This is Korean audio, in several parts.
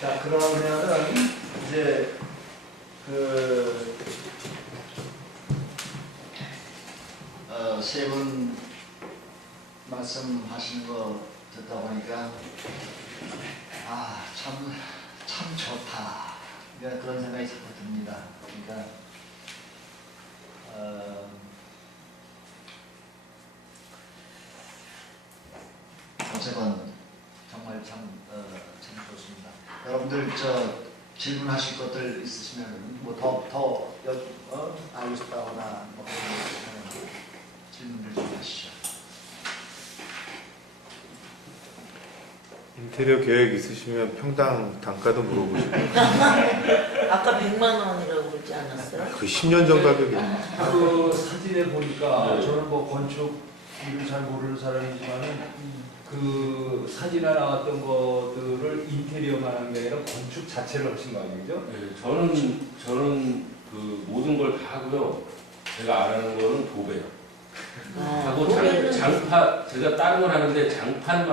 자, 그러면은 이제 세 분 말씀하시는 거 듣다 보니까 참 좋다. 그러니까 그런 생각이 자꾸 듭니다. 그러니까 어쨌건 정말 참 좋습니다. 여러분들 질문하실 것들 있으시면 뭐 더 알고 싶다거나 뭐 그런 거 있으면 질문을 좀 하시죠. 인테리어 계획 있으시면 평당 단가도 물어보시고. 아까 100만 원이라고 그러지 않았어요? 그 10년 전 가격이에요. 그 사진에 보니까 저는 뭐 건축 일을 잘 모르는 사람이지만은 그 사진에 나왔던 것들을 인테리어만 한 게 아니라 건축 자체를 하신 거 아니죠? 네, 저는 그 모든 걸 다 하고요. 제가 안 하는 거는 도배요. 하고 장판, 제가 다른 건 하는데 장판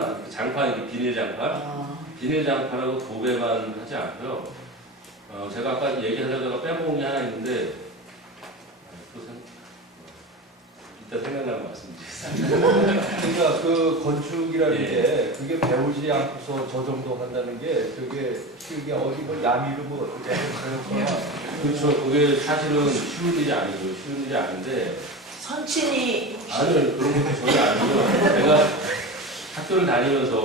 이렇게 비닐 장판, 비닐 장판하고 도배만 하지 않고요. 제가 아까 얘기하려다가 빼먹은 게 하나 있는데 이따 생각나면 말씀드리겠습니다. 그러니까 그 건축이라는 예. 게 그게 배우지 않고서 저 정도 한다는 게 되게 쉬운 게 어디 뭐 야미로 뭐 어떻게 하는 그렇죠. 그게 사실은 쉬운 일이 아니죠. 쉬운 일이 아닌데 선친이 혹시 아니요, 그런 것도 전혀 아니고요. 내가 학교를 다니면서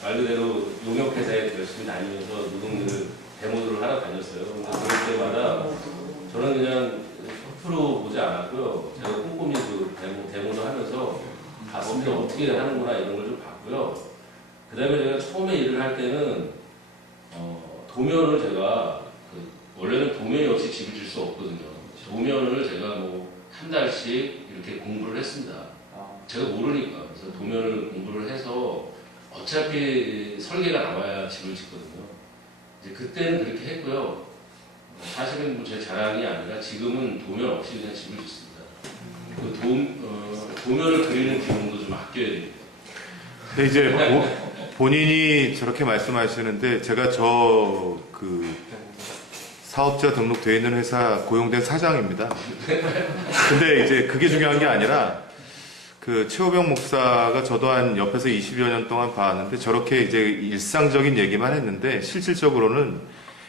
말 그대로 용역회사에 열심히 다니면서 노동들을 데모들을 하러 다녔어요. 근데 그럴 때마다 저는 그냥 서투로 보지 않았고요. 제가 꼼꼼히 그 데모를 하면서 어떻게 하는구나 이런 걸 좀 봤고요. 그 다음에 제가 처음에 일을 할 때는 도면을 제가 원래는 도면이 없이 집을 질 수 없거든요. 도면을 제가 뭐 한 달씩 이렇게 공부를 했습니다. 제가 모르니까. 그래서 도면을 공부를 해서 어차피 설계가 나와야 집을 짓거든요. 이제 그때는 그렇게 했고요. 사실은 뭐 제 자랑이 아니라 지금은 도면 없이 그냥 집을 짓습니다. 그 도면을 그리는 비용도 좀 아껴야 됩니다. 근데 이제 본인이 저렇게 말씀하시는데 제가 그 사업자 등록되어 있는 회사 고용된 사장입니다. 근데 이제 그게 중요한 게 아니라 그 최호병 목사가 저도 한 옆에서 20여 년 동안 봐왔는데 저렇게 이제 일상적인 얘기만 했는데 실질적으로는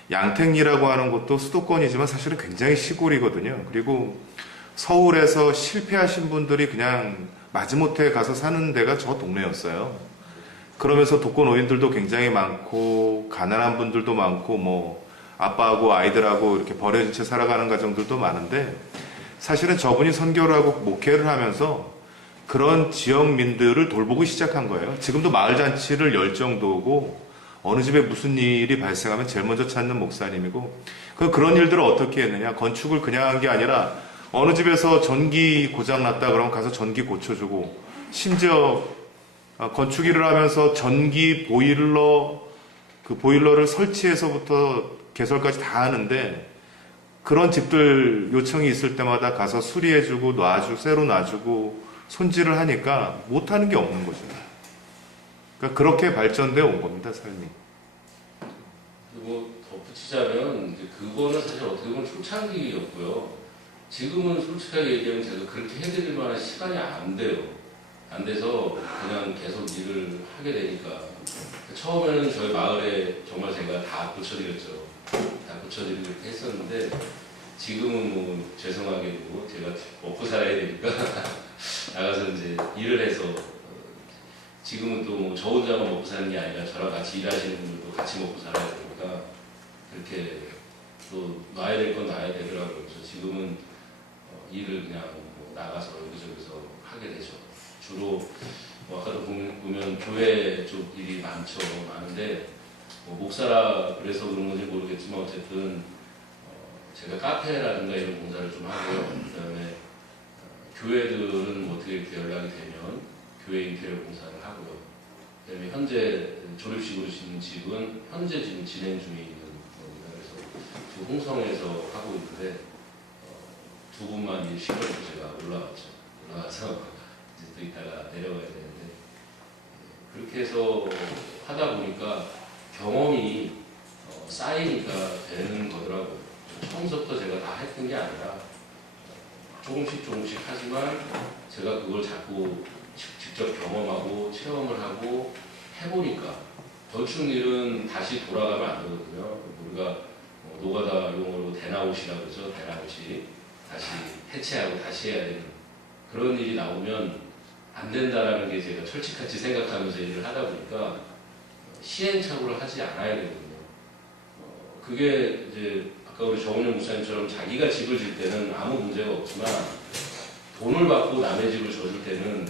양택리라고 하는 곳도 수도권이지만 사실은 굉장히 시골이거든요. 그리고 서울에서 실패하신 분들이 그냥 마지못해 가서 사는 데가 저 동네였어요. 그러면서 독거노인들도 굉장히 많고 가난한 분들도 많고 뭐 아빠하고 아이들하고 이렇게 버려진 채 살아가는 가정들도 많은데 사실은 저분이 선교를 하고 목회를 하면서 그런 지역민들을 돌보기 시작한 거예요. 지금도 마을잔치를 열 정도고 어느 집에 무슨 일이 발생하면 제일 먼저 찾는 목사님이고 그런 일들을 어떻게 했느냐. 건축을 그냥 한 게 아니라 어느 집에서 전기 고장 났다 그러면 가서 전기 고쳐주고 심지어 건축 일을 하면서 전기 보일러를 설치해서부터 개설까지 다 하는데 그런 집들 요청이 있을 때마다 가서 수리해주고 새로 놔주고 손질을 하니까 못하는 게 없는 거죠. 그러니까 그렇게 발전되어 온 겁니다, 삶이. 그리고 덧붙이자면 이제 그거는 사실 어떻게 보면 초창기였고요. 지금은 솔직하게 얘기하면 제가 그렇게 해드릴 만한 시간이 안 돼요. 안 돼서 그냥 계속 일을 하게 되니까 처음에는 저희 마을에 정말 제가 다 고쳐드렸죠. 다 고쳐드리고 이렇게 했었는데 지금은 뭐 죄송하게도 제가 먹고 살아야 되니까 나가서 이제 일을 해서 지금은 또 뭐 저 혼자만 먹고 사는 게 아니라 저랑 같이 일하시는 분들도 같이 먹고 살아야 되니까 그렇게 또 놔야 될 건 놔야 되더라고요. 그래서 지금은 일을 그냥 뭐 나가서 여기저기서 하게 되죠. 주로 뭐 아까도 보면 교회 쪽 일이 많은데 뭐 목사라 그래서 그런 건지 모르겠지만 어쨌든 제가 카페라든가 이런 공사를 좀 하고요. 그 다음에 교회들은 뭐 어떻게 이렇게 연락이 되면 교회 인테리어 공사를 하고요. 그 다음에 현재 조립식으로 짓는 집은 현재 지금 진행 중에 있는 겁니다. 그래서 지금 홍성에서 하고 있는데 두 분만 일 시켜서 제가 올라와서 이제 또 이따가 내려가야 되는데 그렇게 해서 하다 보니까 경험이 쌓이니까 되는 거더라고요. 처음부터 제가 다 했던 게 아니라 조금씩 하지만 제가 그걸 자꾸 직접 경험하고 체험을 하고 해보니까 건축일은 다시 돌아가면 안 되거든요. 우리가 노가다 용어로 대나웃이라고 그러죠. 대나웃이 다시 해체하고 다시 해야 되는 그런 일이 나오면 안 된다라는 게 제가 철칙같이 생각하면서 일을 하다 보니까 시행착오를 하지 않아야 되거든요. 그게 이제 아까 우리 정은영 목사님처럼 자기가 집을 질 때는 아무 문제가 없지만 돈을 받고 남의 집을 져줄 때는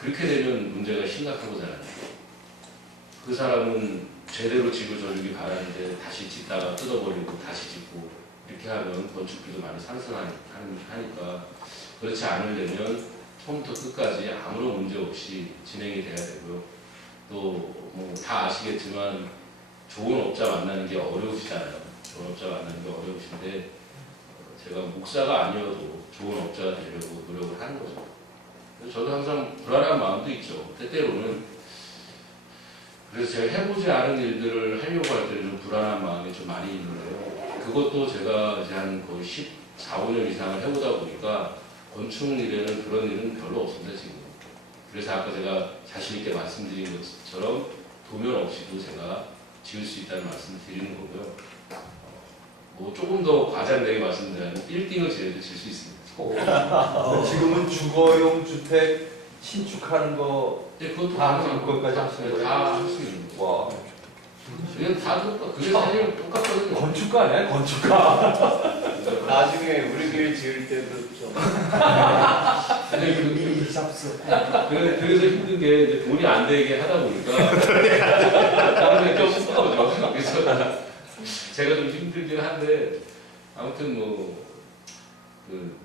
그렇게 되면 문제가 심각한 거잖아요. 그 사람은 제대로 집을 져주기 바라는데 다시 짓다가 뜯어버리고 다시 짓고 이렇게 하면 건축비도 많이 상승하니까 그렇지 않으려면 처음부터 끝까지 아무런 문제 없이 진행이 돼야 되고요. 또 뭐 다 아시겠지만 좋은 업자 만나는 게 어려우시잖아요. 좋은 업자 만나는 게 어려우신데 제가 목사가 아니어도 좋은 업자가 되려고 노력을 하는 거죠. 저도 항상 불안한 마음도 있죠. 때때로는. 그래서 제가 해보지 않은 일들을 하려고 할 때는 좀 불안한 마음이 좀 많이 있는데요. 그것도 제가 이제 한 거의 14, 15년 이상을 해보다 보니까 건축 일에는 그런 일은 별로 없습니다, 지금. 그래서 아까 제가 자신있게 말씀드린 것처럼 도면 없이도 제가 지을 수 있다는 말씀을 드리는 거고요. 뭐 조금 더 과장되게 말씀드리면 빌딩을 지을 수 있습니다. 지금은 주거용 주택 신축하는 거 네, 그것도 다 가능하고 그것까지 하시는 거예요? 다 할 수 있는 거예요. 와, 그게 다 똑같, 그게 사실 똑같거든요. 건축가 아니야? 건축가. 나중에 우리끼리 지을 때도 좀 근데 그, 미리 잡수. 그래서 힘든 게 이제 돈이 안 되게 하다 보니까 다른 게 없는 거죠. 그래서 제가 좀 힘들긴 한데 아무튼 좀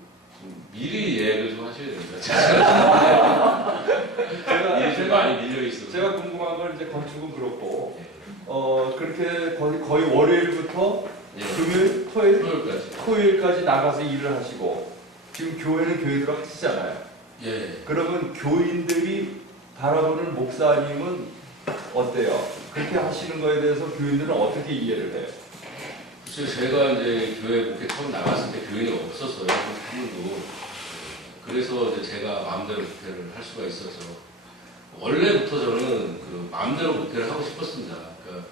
미리 예약을 좀 하셔야 됩니다. 일이 많이 밀려 있어서. 제가 궁금한 건 이제 건축은 그렇고 그렇게 거의 월요일부터 예. 금요일, 토요일까지. 토요일까지 나가서 일을 하시고 지금 교회는 교회대로 하시잖아요. 예. 그러면 교인들이 바라보는 목사님은 어때요? 그렇게 하시는 거에 대해서 교인들은 어떻게 이해를 해요? 글쎄요, 제가 이제 교회 목회 처음 나갔을 때 교인이 없었어요. 한 분도. 그래서 이제 제가 마음대로 목회를 할 수가 있어서 원래부터 저는 그 마음대로 목회를 하고 싶었습니다. 그러니까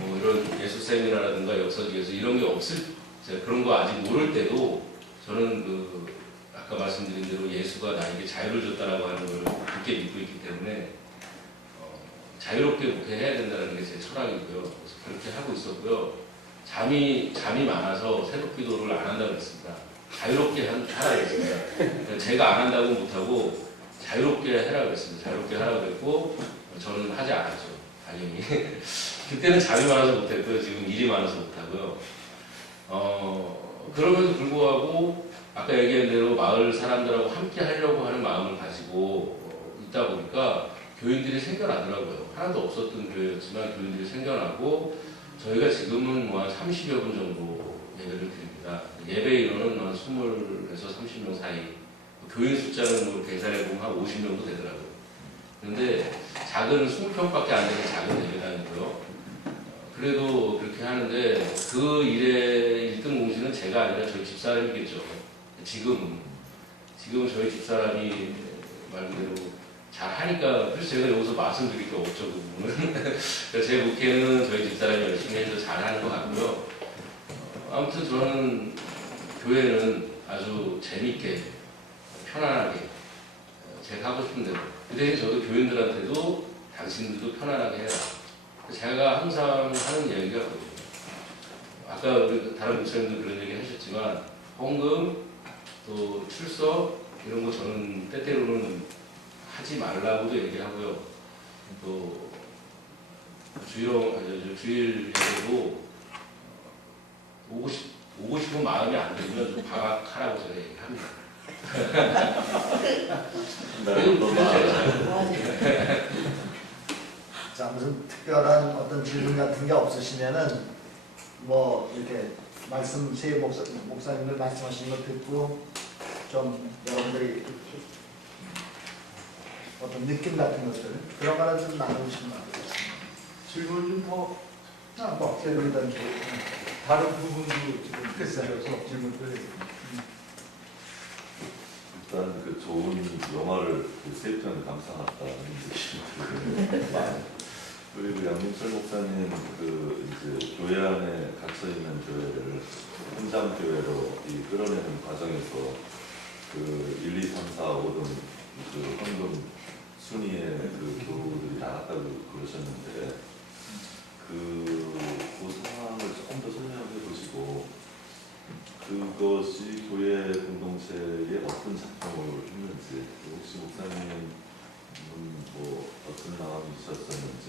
뭐 이런 예수 세미나라든가 역사직에서 이런 게 제가 그런 거 아직 모를 때도 저는 그 아까 말씀드린 대로 예수가 나에게 자유를 줬다라고 하는 걸 굳게 믿고 있기 때문에 자유롭게 목회해야 된다는 게 제 철학이고요. 그래서 그렇게 하고 있었고요. 잠이 많아서 새벽 기도를 안 한다고 했습니다. 자유롭게 하라 그랬습니다. 그러니까 제가 안 한다고 못하고 자유롭게 해라 그랬습니다. 자유롭게 하라고 그랬고 저는 하지 않았죠. 당연히. 그때는 잠이 많아서 못했고요. 지금 일이 많아서 못하고요. 그럼에도 불구하고 아까 얘기한 대로 마을 사람들하고 함께 하려고 하는 마음을 가지고 있다 보니까 교인들이 생겨나더라고요. 하나도 없었던 교회였지만 교인들이 생겨나고 저희가 지금은 뭐 한 30여 분 정도 예배를 드립니다. 예배 인원은 한 20에서 30명 사이. 교인 숫자는 뭐 계산해보면 한 50명도 되더라고요. 그런데 작은 20평밖에 안 되는 작은 예배당이고요. 그래도 그렇게 하는데 그 일의 1등 공신은 제가 아니라 저희 집사람이겠죠. 지금은 저희 집사람이 말 그대로 잘 하니까 그래서 제가 여기서 말씀드릴 게 없죠. 그 부분은. 제 목회는 저희 집사람이 열심히 해서 잘하는 것 같고요. 아무튼 저는 교회는 아주 재밌게 편안하게 제가 하고 싶은 대로 그 대신 저도 교인들한테도 당신들도 편안하게 해라. 제가 항상 하는 얘기가 그거예요. 아까 우리 다른 목사님도 그런 얘기 하셨지만 헌금 또 출석 이런 거 저는 때때로는 하지 말라고도 얘기하고요. 또 주일에도 오고 싶은 마음이 안 들면 좀 방학하라고 제가 얘기합니다. 자, 무슨 특별한 어떤 질문 같은 게 없으시면은 뭐 이렇게 세 목사님들 말씀하시는 거 듣고 좀 여러분들이 어떤 느낌 같은 것들 그런 거는 좀 나누시면 안 되겠습니다. 질문 좀더 뭐 제가 다른 부분도 지금 있어서 질문도 해주세요. 일단 그 좋은 영화를 세 편 감상했다는 느낌이 들어요. 그리고 양민철 목사님 그 이제 교회 안에 갇혀 있는 교회를 현장 교회로 끌어내는 과정에서 그 1, 2, 3, 4, 5등 그 헌금 순위의 그 교우들이 나갔다고 그러셨는데 그 상황을 조금 더 설명해 보시고 그것이 교회 공동체에 어떤 작동을 했는지 혹시 목사님은 뭐 어떤 마음이 있었었는지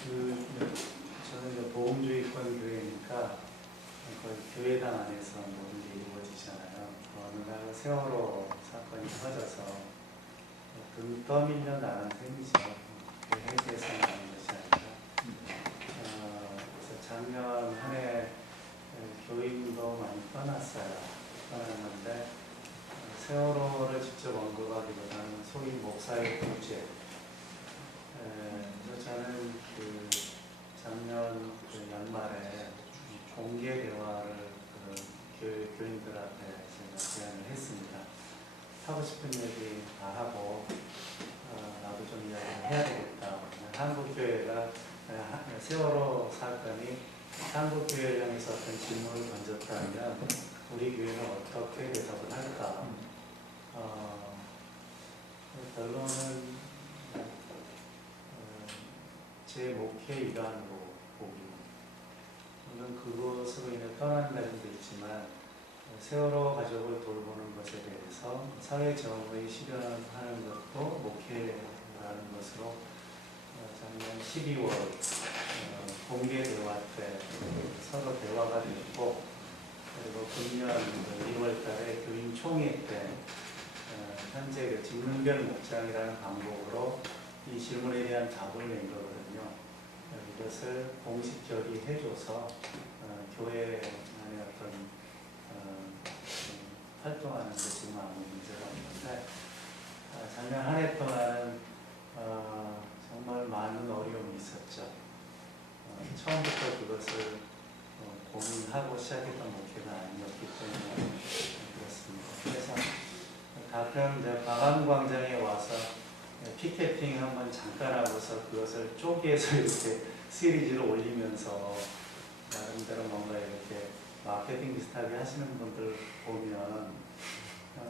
저는 이제 보험주의권 교회니까 교회당 안에서 모든 게 이루어지잖아요. 어느 날 세월호 사건이 터져서 등 떠밀려 나간 셈이죠. 행세에서 나온 것이 아니라. 그래서 작년 한 해 교인도 많이 떠났는데 세월호를 직접 언급하기보다는 소위 목사의 부재. 그래서 저는 그 작년 그 연말에 공개 대화를 교인들 앞에 제가 제안을 했습니다. 하고 싶은 얘기 다 하고 나도 좀 이야기를 해야 되겠다. 한국교회가 세월호 사건이 한국교회를 향해서 어떤 질문을 던졌다면 우리 교회는 어떻게 대답을 할까? 결론은 제 목회 일환으로 보기. 물론 그것으로 인해 떠난다는 데 있지만 세월호 가족을 돌보는 것에 대해서 사회정의 실현하는 것도 목회라는 것으로 작년 12월 공개 대화 때 서로 대화가 됐고 그리고 금년 1월 달에 교인 총회 때 현재 그 김문별 목장이라는 방법으로 이 질문에 대한 답을 낸 거거든요. 이것을 공식 결의해줘서 교회 안에 어떤 활동하는 데 지금 아무 문제가 없는데 작년 한 해 동안은 정말 많은 어려움이 있었죠. 처음부터 그것을 고민하고 시작했던 목회가 아니었기 때문에 그렇습니다. 그래서 가끔 이제 방안광장에 와서 피켓팅 한번 잠깐 하고서 그것을 쪼개서 이렇게 시리즈로 올리면서 나름대로 뭔가 이렇게 마케팅 비슷하게 하시는 분들 보면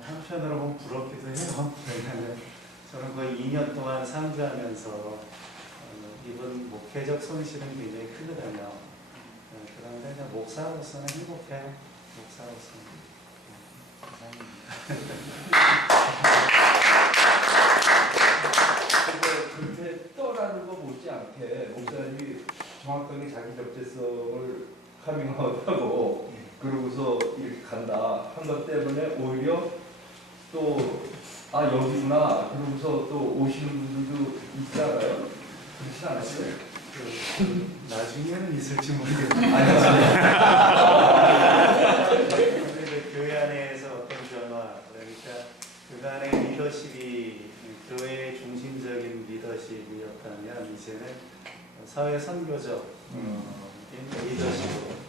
한편으로 보면 부럽기도 해요. 왜냐하면 저는 거의 2년 동안 상주하면서 이번 목회적 손실은 굉장히 크거든요. 그런데 그냥 목사로서는 행복해요. 목사로서는. 그렇게 떠나는 거 못지않게 목사님이 정확하게 자기 적재성을 카밍아웃하고 그러고서 이렇게 간다 한 것 때문에 오히려 또 여기구나 그러고서 또 오시는 분들도 있지 않아요? 그렇지 않았어요? 나중에는 있을지 모르겠는데 교회 안에서 어떤 변화 그러니까 그간의 리더십이 교회의 중심적인 리더십이었다면 이제는 사회 선교적 리더십으로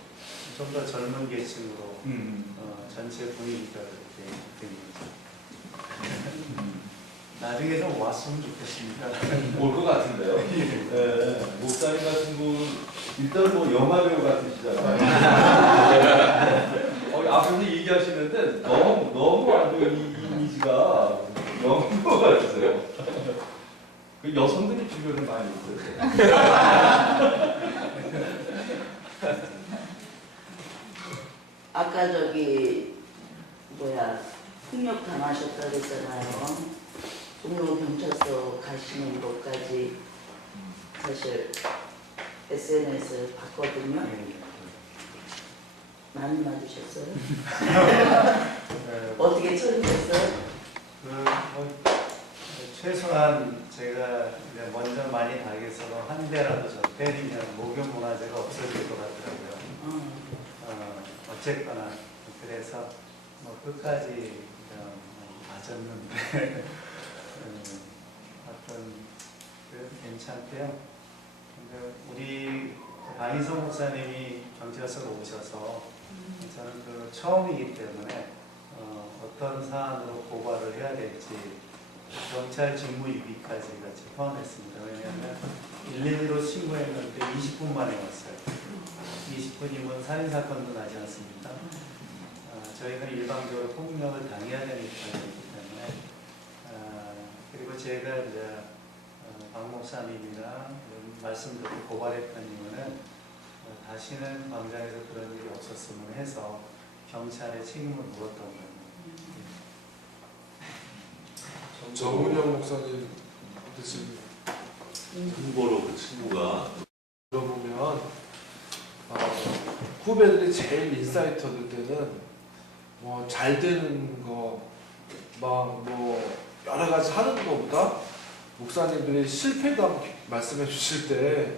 좀 더 젊은 계층으로 전체 분위기가 그렇게 된 거죠. 나중에 좀 왔으면 좋겠습니다. 올 것 같은데요. 네, 목사님 같은 분 일단 뭐 영화 배우 같으시잖아요. 앞에서 얘기하시는데 너무 아주 이 이미지가 영화 배우 같으세요. 그 여성들이 주변에 많이 있어요. 아까 폭력 당하셨다 그랬잖아요. 동료경찰서 가시는 것까지 사실 SNS에 봤거든요. 많이 맞으셨어요? 어떻게 처리했어요? 최소한 제가 먼저 많이 당해서 한 대라도 저 때리면 목욕문화재가 없어질 것 같더라고요. 어쨌거나 그래서 끝까지 맞았는데 하여튼 그래도 괜찮고요. 우리 안희성 목사님이 경찰서로 오셔서 저는 그 처음이기 때문에 어떤 사안으로 고발을 해야 될지 경찰 직무유기까지가 포함했습니다. 왜냐하면 112로 신고했는데 20분 만에 왔어요. 20분이면 살인사건도 나지 않습니까? 저희가 일방적으로 폭력을 당해야 되는 입장이기 때문에 그리고 제가 이제 박 목사님이랑 말씀 듣고 고발했던 이유는 다시는 광장에서 그런 일이 없었으면 해서 경찰에 책임을 물었던 거예요. 정은영 목사님 지금 홍보로 그 친구가 들어보면 후배들이 제일 인사이트 얻을 때는 뭐 잘 되는 거 막 뭐 여러 가지 하는 것보다 목사님들이 실패담 말씀해 주실 때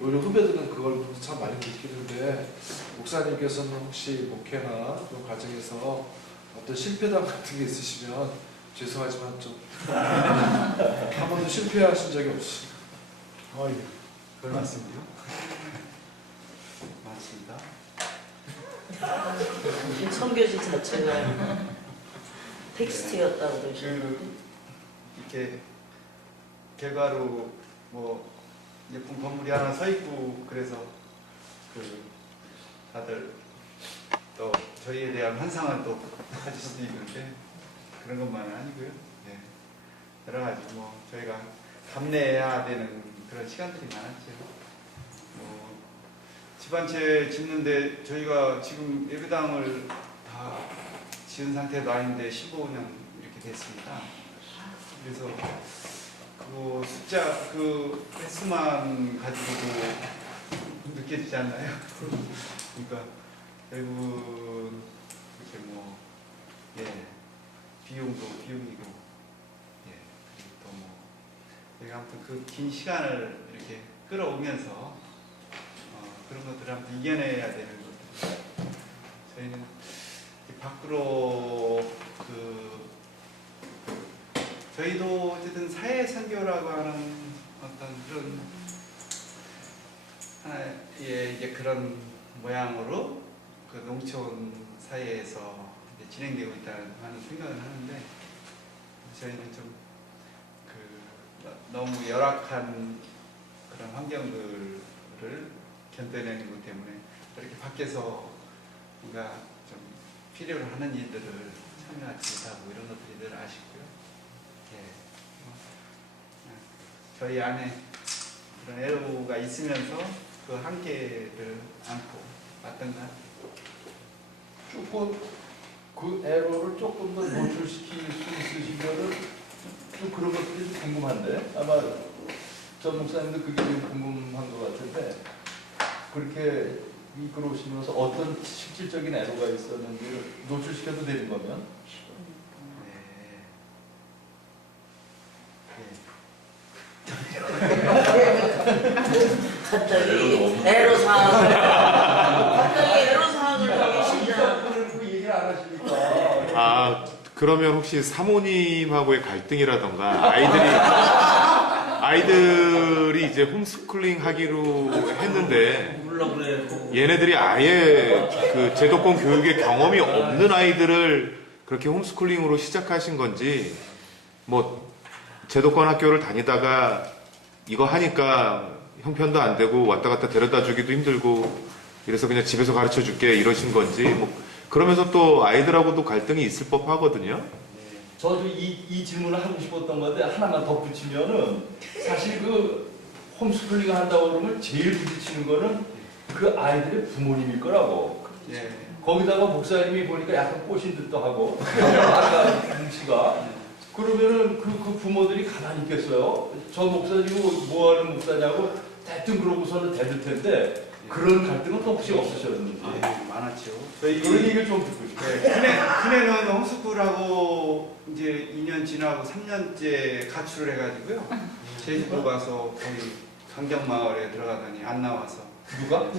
오히려 후배들은 그걸 보면서 참 많이 느끼는데 목사님께서는 혹시 목회나 그런 과정에서 어떤 실패담 같은 게 있으시면 죄송하지만 좀 한 번도 실패하신 적이 없으시. 어이, 별 말씀이요? 맞습니다. 이 선교지 자체가 텍스트였다고 그러셨는데 이렇게 결과로 뭐 예쁜 건물이 하나 서 있고 그래서 그 다들 또 저희에 대한 환상을 또 가질 수도 있는데 그런 것만은 아니고요. 예. 여러 가지 뭐 저희가 감내해야 되는 그런 시간들이 많았죠. 뭐 집 한 채 짓는데 저희가 지금 예배당을 다 지은 상태도 아닌데 15년 이렇게 됐습니다. 그래서 그 숫자 그 횟수만 가지고도 느껴지지 않나요? 그러니까 결국은 이렇게 뭐 비용도 비용이고 그리고 또 뭐 저희가 아무튼 그 긴 시간을 이렇게 끌어오면서 그런 것들을 아무튼 이겨내야 되는 것들. 저희는 밖으로 저희도 어쨌든 사회 선교라고 하는 어떤 그런 하나의 이제 그런 모양으로 그 농촌 사회에서 이제 진행되고 있다는 생각을 하는데 저희는 좀 너무 열악한 그런 환경들을 견뎌내는 것 때문에 이렇게 밖에서 뭔가 좀 필요로 하는 일들을 참여하지 못하고 이런 것들이 늘 아쉽고요. 저희 안에 그런 애로가 있으면서 그 한계를 안고 왔던 것 같아요. 조금 그 에러를 조금 더 노출시킬 수 있으시면은 좀 그런 것들이 좀 궁금한데 아마 전 목사님도 그게 좀 궁금한 것 같은데 그렇게 이끌어오시면서 어떤 실질적인 에러가 있었는지 노출시켜도 되는 거면 갑자기 애로사항을 하기 시작. 그 얘기를 안 하시니까 그러면 혹시 사모님하고의 갈등이라던가 아이들이 이제 홈스쿨링 하기로 했는데 얘네들이 아예 그 제도권 교육의 경험이 없는 아이들을 그렇게 홈스쿨링으로 시작하신 건지 뭐 제도권 학교를 다니다가 이거 하니까 형편도 안 되고 왔다 갔다 데려다 주기도 힘들고 이래서 그냥 집에서 가르쳐 줄게 이러신 건지 뭐 그러면서 또 아이들하고도 갈등이 있을 법 하거든요. 저도 이 질문을 하고 싶었던 건데 하나만 덧붙이면은 사실 그 홈스쿨링 한다고 그러면 제일 부딪히는 거는 그 아이들의 부모님일 거라고. 거기다가 목사님이 보니까 약간 꼬신 듯도 하고 아까 눈치가 그러면은 그 부모들이 가만히 있겠어요? 저 목사님은 뭐하는 목사냐고 대뜸 그러고서는 대들 텐데 그런 갈등은 또 혹시 없으셨는지? 많았죠. 저희 그런 얘기를 좀 듣고 싶어요. 큰애는 홈스쿨하고 이제 2년 지나고 3년째 가출을 해가지고요. 제주도 가서 거의 강경마을에 들어가더니 안 나와서. 누가요?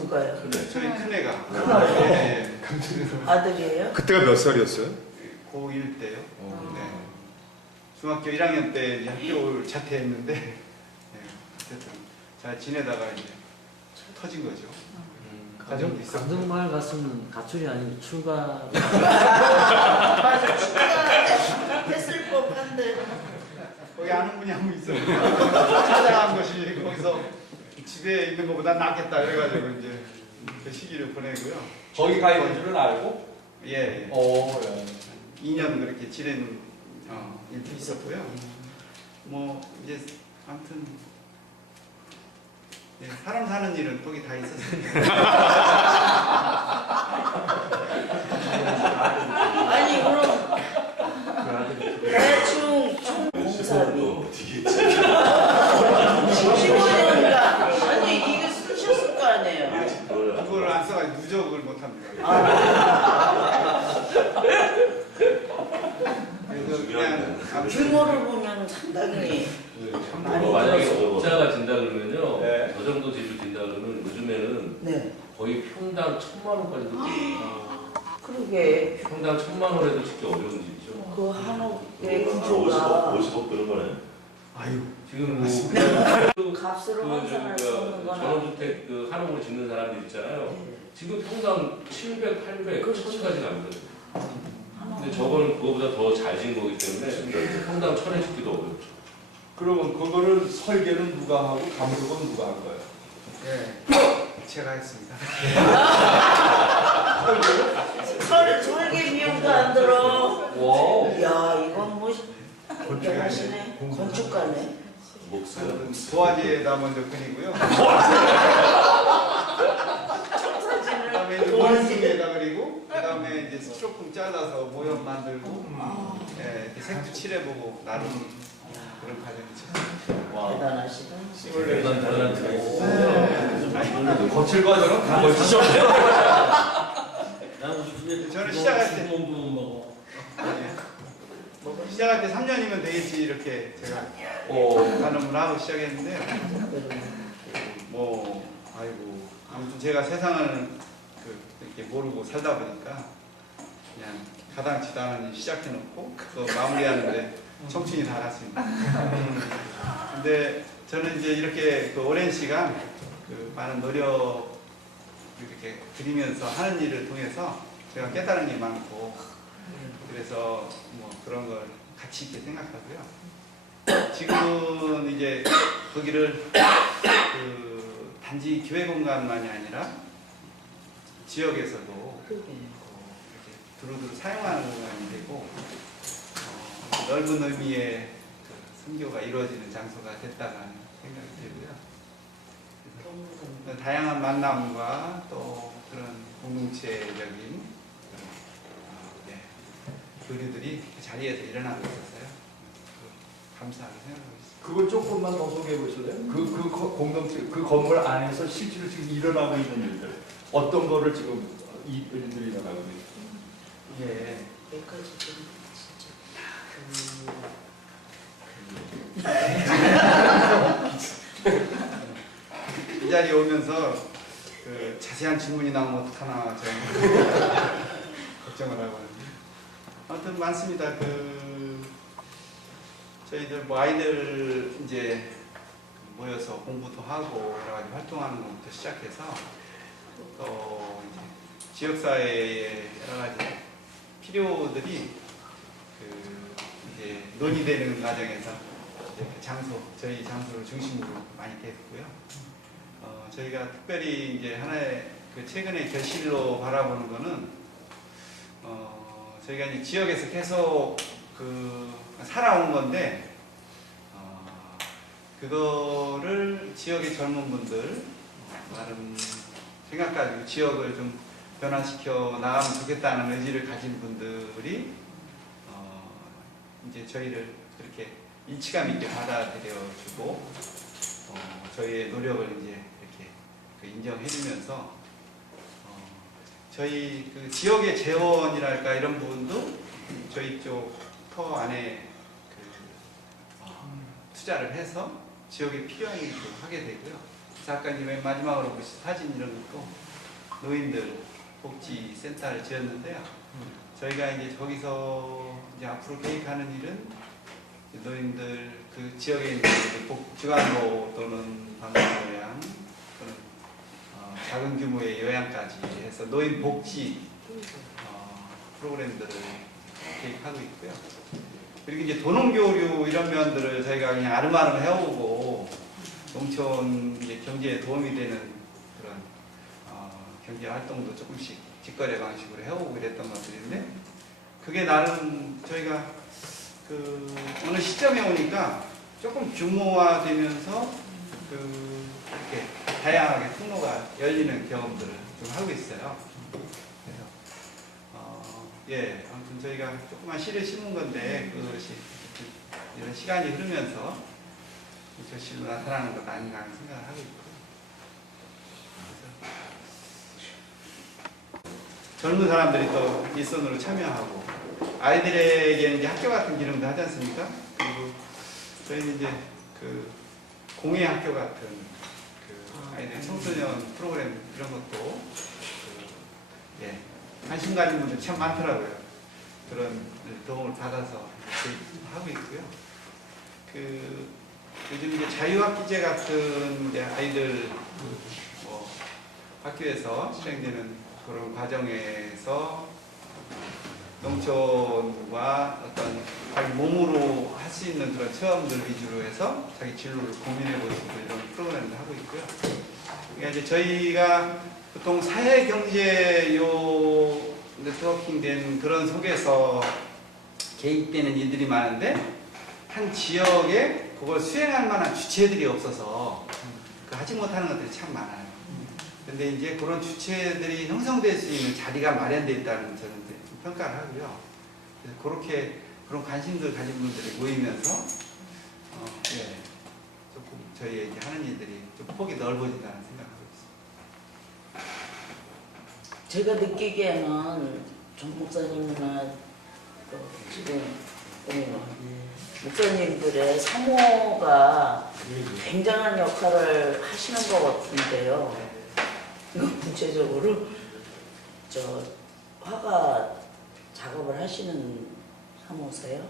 저희 큰애가. 아들이에요? 그때가 몇 살이었어요? 고1 때요. 네. 중학교 1학년 때 이제 학교를 자퇴했는데 어쨌든 잘 지내다가 이제 터진 거죠. 가정도 있었고. 감정마을 갔으면 가출이 아니고 출가. 맞아, 출가했을 법한데. 거기 아는 분이 한 분 있어요. 찾아간 것이 거기서 집에 있는 것보다 낫겠다 그래가지고 이제 그 시기를 보내고요. 거기 가 있는 줄은 알고? 예. 예. 예. 2년 그렇게 지낸 일도 있었고요. 뭐 이제 아무튼 예, 사람 사는 일은 거기 다 있었어요. 아니, 그럼 대충 총공사비 시선도 어떻게 했지? 15년간 아니 이게 쓰셨을 거 아니에요. 그걸 안 써가지고 누적을 못합니다. 그래서 그냥 규모를 보면 상당히 많이 만약에 들어서. 업자가 진다 그러면요, 네. 저 정도 집을 진다 그러면 요즘에는 네, 거의 평당 1,000만 원까지도 그러게 평당 1,000만 원에도 짓기 어려운 집이죠. 그 한옥의 50억, 구조가 50억 그런 거네. 아유 지금 뭐 값으로 환산할 수 없는 거나. 전원주택 그 한옥으로 짓는 사람들 있잖아요. 네. 지금 평당 700, 800, 그렇죠. 1000까지 갑니다. 근데 저거는 그거보다 더 잘 지은 거기 때문에 평당 1000에 짓기도 어렵죠. 그러면 그거를 설계는 누가 하고 감독은 누가 한 거예요? 예, 제가 했습니다. 설계 비용도 안 들어. 와우. 이야, 이건 뭐 대단하시네. 건축가네. 목수야. 도화지에다 먼저 그리고요. 청사진을 그다음에 이제 도화지. 원숭이에다 그리고 그다음에 이제 스티로폼 잘라서 모형 만들고 예, 이렇게 색도 칠해보고 나름 그런 과정이죠. 대단하시다. 대단한 데가 있어요. 거칠 과정은 다 거치셨네요. 저는 시작할 때 먹어. 예, 시작할 때 3년이면 되겠지 이렇게 제가 오. 가늠을 하고 시작했는데 뭐 아이고 아무튼 제가 세상을 이렇게 모르고 살다 보니까 그냥 가당치도 않은 일 시작해놓고 또 마무리하는데 청춘이 다 갔습니다. 근데 저는 이제 이렇게 그 오랜 시간 그 많은 노력 이렇게 들이면서 하는 일을 통해서 제가 깨달은 게 많고 그래서 뭐 그런 걸 가치 있게 생각하고요. 지금은 이제 거기를 그 단지 교회 공간만이 아니라 지역에서도 이렇게 두루두루 사용하는 공간이 되고 넓은 의미의 그 선교가 이루어지는 장소가 됐다는 생각이 들고요. 그래서 다양한 만남과 또 그런 공동체적인 그런 네, 교류들이 그 자리에서 일어나고 있었어요. 감사하게 생각하고 있습니다. 그걸 조금만 더 소개해 보실래요? 그 공동체, 그 건물 안에서 실제로 지금 일어나고 있는 일들. 어떤 거를 지금 이 일들이 일어나고 있어요? 예. 여기까지 좀 이 자리에 오면서 그 자세한 질문이 나오면 어떡하나 저는 걱정을 하고 있는데 아무튼 많습니다. 그 저희들 뭐 아이들 이제 모여서 공부도 하고 여러 가지 활동하는 것부터 시작해서 또 이제 지역사회의 여러 가지 필요들이 그 이제 논의되는 과정에서 이제 그 장소, 저희 장소를 중심으로 많이 됐고요. 저희가 특별히 이제 하나의 그 최근의 결실로 바라보는 거는 저희가 이제 지역에서 계속 그 살아온 건데 그거를 지역의 젊은 분들 나름 생각 가지고 지역을 좀 변화시켜 나가면 좋겠다는 의지를 가진 분들이 이제 저희를 그렇게 일치감 있게 받아들여주고 저희의 노력을 이제 이렇게 인정해주면서 저희 그 지역의 재원이랄까 이런 부분도 저희 쪽 터 안에 그 투자를 해서 지역에 필요한 일도 하게 되고요. 그래서 아까 이제 맨 마지막으로 보신 사진 이런 것도 노인들 복지센터를 지었는데요. 저희가 이제 거기서 이제 앞으로 계획하는 일은 노인들 그 지역에 있는 주간로 또는 방문요양 또는 작은 규모의 요양까지 해서 노인 복지 프로그램들을 계획하고 있고요. 그리고 이제 도농교류 이런 면들을 저희가 그냥 아름아름 해오고 농촌 이제 경제에 도움이 되는 그런 경제 활동도 조금씩 직거래 방식으로 해오고 이랬던 것들인데 그게 나름 저희가 그 어느 시점에 오니까 조금 규모화되면서 이렇게 다양하게 통로가 열리는 경험들을 좀 하고 있어요. 그래서 예, 아무튼 저희가 조그만 씨를 심은 건데 그것이 이런 시간이 흐르면서 결실로 나타나는 것 아닌가 하는 생각을 하고 있고요. 그래서 젊은 사람들이 또 일선으로 참여하고 아이들에게 이제 학교 같은 기능도 하지 않습니까? 그리고 저희는 이제 그 공예 학교 같은 그 아이들 청소년 프로그램 이런 것도 예, 관심 가진 분들 참 많더라고요. 그런 도움을 받아서 하고 있고요. 그 요즘 이제 자유학기제 같은 이제 아이들 뭐 학교에서 실행되는 그런 과정에서 농촌과 어떤 자기 몸으로 할 수 있는 그런 체험들 위주로 해서 자기 진로를 고민해 볼 수 있는 이런 프로그램도 하고 있고요. 그러니까 이제 저희가 보통 사회경제 네트워킹 된 그런 속에서 개입되는 일들이 많은데 한 지역에 그걸 수행할 만한 주체들이 없어서 하지 못하는 것들이 참 많아요. 근데 이제 그런 주체들이 형성될 수 있는 자리가 마련되어 있다는 저는 이제 평가를 하고요. 그래서 그렇게 그런 관심들 가진 분들이 모이면서 예, 조금 저희 이제 하는 일들이 좀 폭이 넓어진다는 생각을 하고 있습니다. 제가 느끼기에는 정 목사님이나 지금 목사님들의 사모가 굉장한 역할을 하시는 것 같은데요. 이거 구체적으로 저 화가 작업을 하시는 사모세요?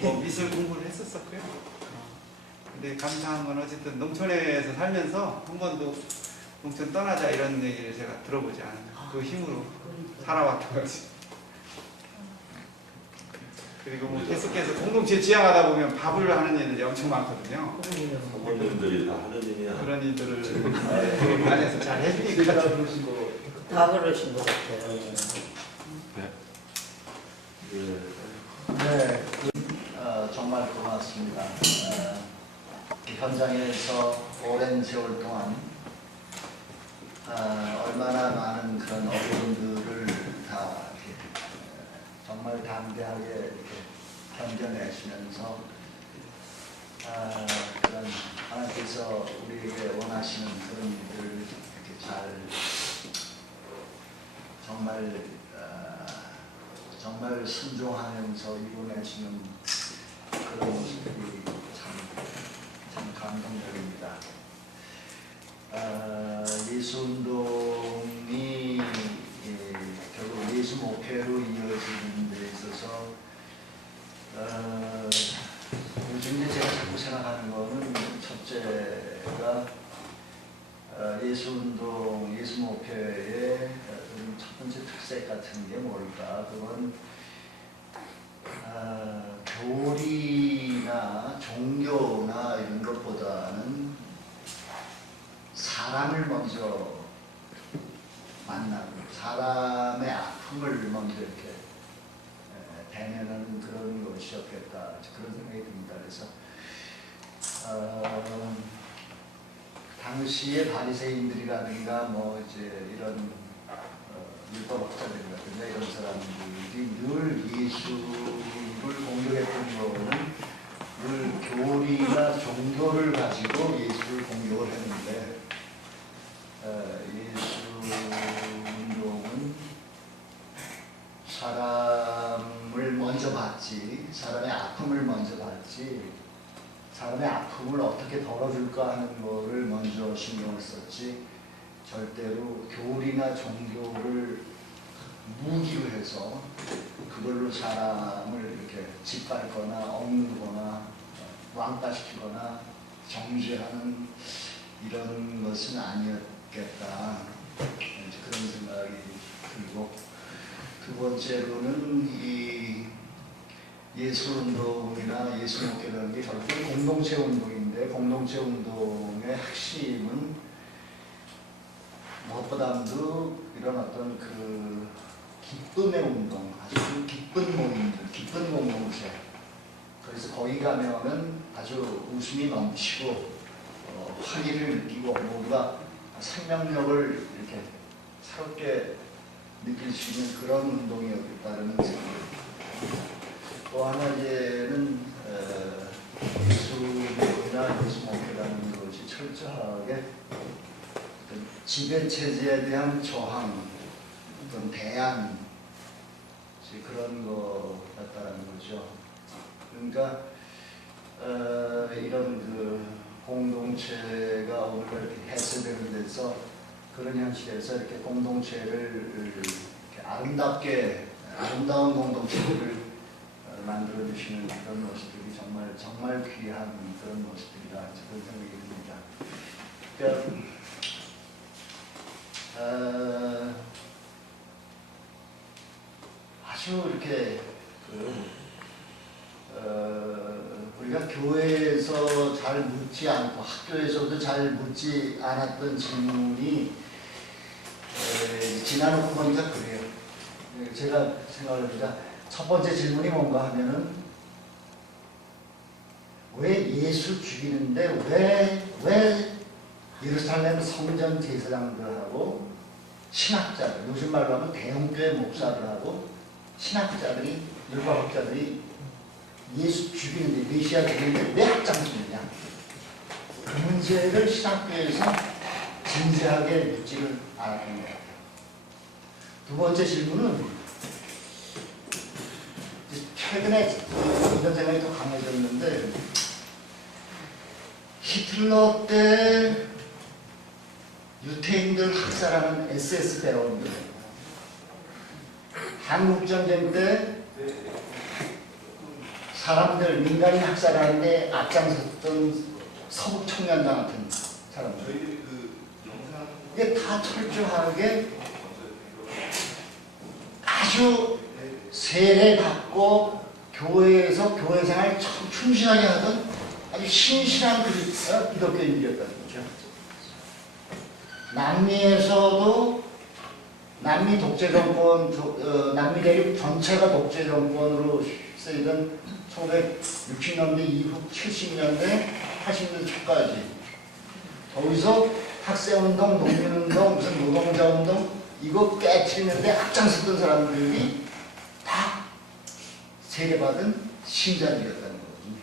뭐 미술 공부를 했었었고요. 근데 감사한 건 어쨌든 농촌에서 살면서 한 번도 농촌 떠나자 이런 얘기를 제가 들어보지 않아요. 그 힘으로 살아왔던 거지. 그리고 뭐 계속해서 공동체 지향하다 보면 밥을 하는 일들이 엄청 많거든요. 부모님들이 다 하는 일이야. 그런 일들을 안에서 잘 해주니까 다 그러신 것 같아요. 네, 정말 고맙습니다. 현장에서 오랜 세월 동안 얼마나 많은 그런 어려움들을 다 이렇게 정말 담대하게 이렇게 견뎌내시면서 그런 하나님께서 우리에게 원하시는 그런 일들을 이렇게 잘 정말 순종하면서 이루어내시는 그런 모습이 참 감동적입니다. 예수운동이 결국 예수 목회로 이어지는 데 있어서 요즘 제가 자꾸 생각하는 거는 첫째가 예수운동, 예수 목회의 첫 번째 특색 같은 게 뭘까? 그건 교리나 종교나 이런 것보다는 사람을 먼저 만나고 사람의 아픔을 먼저 이렇게 대면하는 그런 것이었겠다 그런 생각이 듭니다. 그래서 당시의 바리새인들이라든가 뭐 이제 이런 율법학자들이라든가 이런 사람들이 늘 예수를 공격했던 거는 늘 교리나 종교를 가지고 예수를 공격을 했는데 예수 운동은 사람을 먼저 봤지, 사람의 아픔을 먼저 봤지, 사람의 아픔을 어떻게 덜어줄까 하는 거를 먼저 신경을 썼지, 절대로 교리나 종교를 무기로 해서 그걸로 사람을 이렇게 짓밟거나 억누르거나 왕따시키거나 정죄하는 이런 것은 아니었겠다. 이제 그런 생각이 들고, 두 번째로는 이 예술운동이나 예술목회라는 게 결국 공동체 운동인데, 공동체 운동의 핵심은 무엇보다도 이런 어떤 그 기쁨의 운동, 아주 기쁜 모임들, 기쁜 공동체. 그래서 거기 가면은 아주 웃음이 넘치고 활기를 느끼고 모두가 생명력을 이렇게 새롭게 느낄 수 있는 그런 운동이었다는 생각입니다. 또 하나는 예술이나 예술목회라는 것이 철저하게 지배체제에 대한 저항, 어떤 대안, 그런 거였다는 거죠. 그러니까 이런 그 공동체가 오늘 이렇게 해소되는 데서 그런 현실에서 이렇게 공동체를 이렇게 아름다운 공동체를 만들어 주시는 그런 모습들이 정말 귀한 그런 모습들이다, 그런 생각이 듭니다. 그러니까 아주 이렇게 우리가 교회에서 잘 묻지 않고 학교에서도 잘 묻지 않았던 질문이 지나놓고 보니까 그래요. 제가 생각을 해보자. 첫 번째 질문이 뭔가 하면은 왜 예수 죽이는데 왜 예루살렘 성전 제사장들하고 신학자들, 요즘 말로 하면 대형교회 목사들하고 신학자들이, 율법학자들이 예수 죽이는데, 메시아 죽이는데 왜 앞장서느냐, 그 문제를 신학교에서 진지하게 묻지를 않았던 것 같아요. 두 번째 질문은 최근에 이런 생각이 더 강해졌는데, 히틀러 때 유태인들 학살하는 SS 대원들, 한국전쟁 때 사람들, 민간인 학살하는데 앞장섰던 서북 청년단 같은 사람들, 이게 다 철저하게 아주 세례받고 교회에서 교회 생활 충실하게 하던 아주 신실한 기독교인들이었다는 거죠. 남미에서도 남미 독재 정권, 남미 대륙 전체가 독재 정권으로 쓰이던 1960년대 이후 70년대, 80년대 초까지 거기서 학생운동, 농민운동, 무슨 노동자운동 이거 깨치는데 앞장섰던 사람들이 다 세례받은 신자들이었다는 거거든요.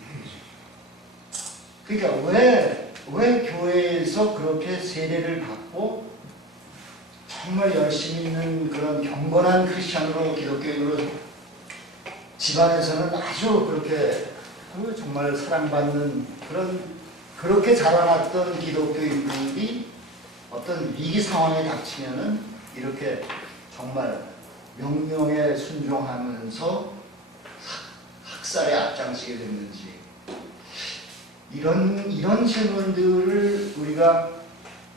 그러니까 왜 교회에서 그렇게 세례를 받고 정말 열심히 있는 그런 경건한 크리스찬으로, 기독교인으로 집안에서는 아주 그렇게 정말 사랑받는 그렇게 자라났던 기독교인들이 어떤 위기 상황에 닥치면은 이렇게 정말 명령에 순종하면서 학살에 앞장서게 됐는지, 이런 질문들을 우리가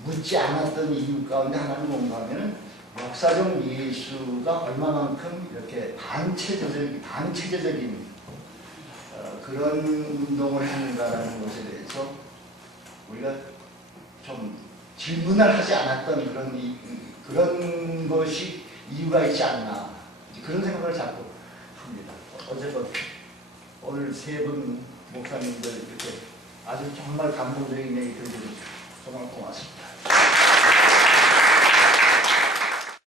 묻지 않았던 이유 가운데 하나는 뭔가 하면은 역사적 예수가 얼마만큼 이렇게 반체제적인 그런 운동을 하는가라는 것에 대해서 우리가 좀 질문을 하지 않았던 그런 것이 이유가 있지 않나, 그런 생각을 자꾸 합니다. 어쨌든 오늘 세 분 목사님들 이렇게 아주 정말 감동적인 얘기 들려주셔서 정말 고맙습니다.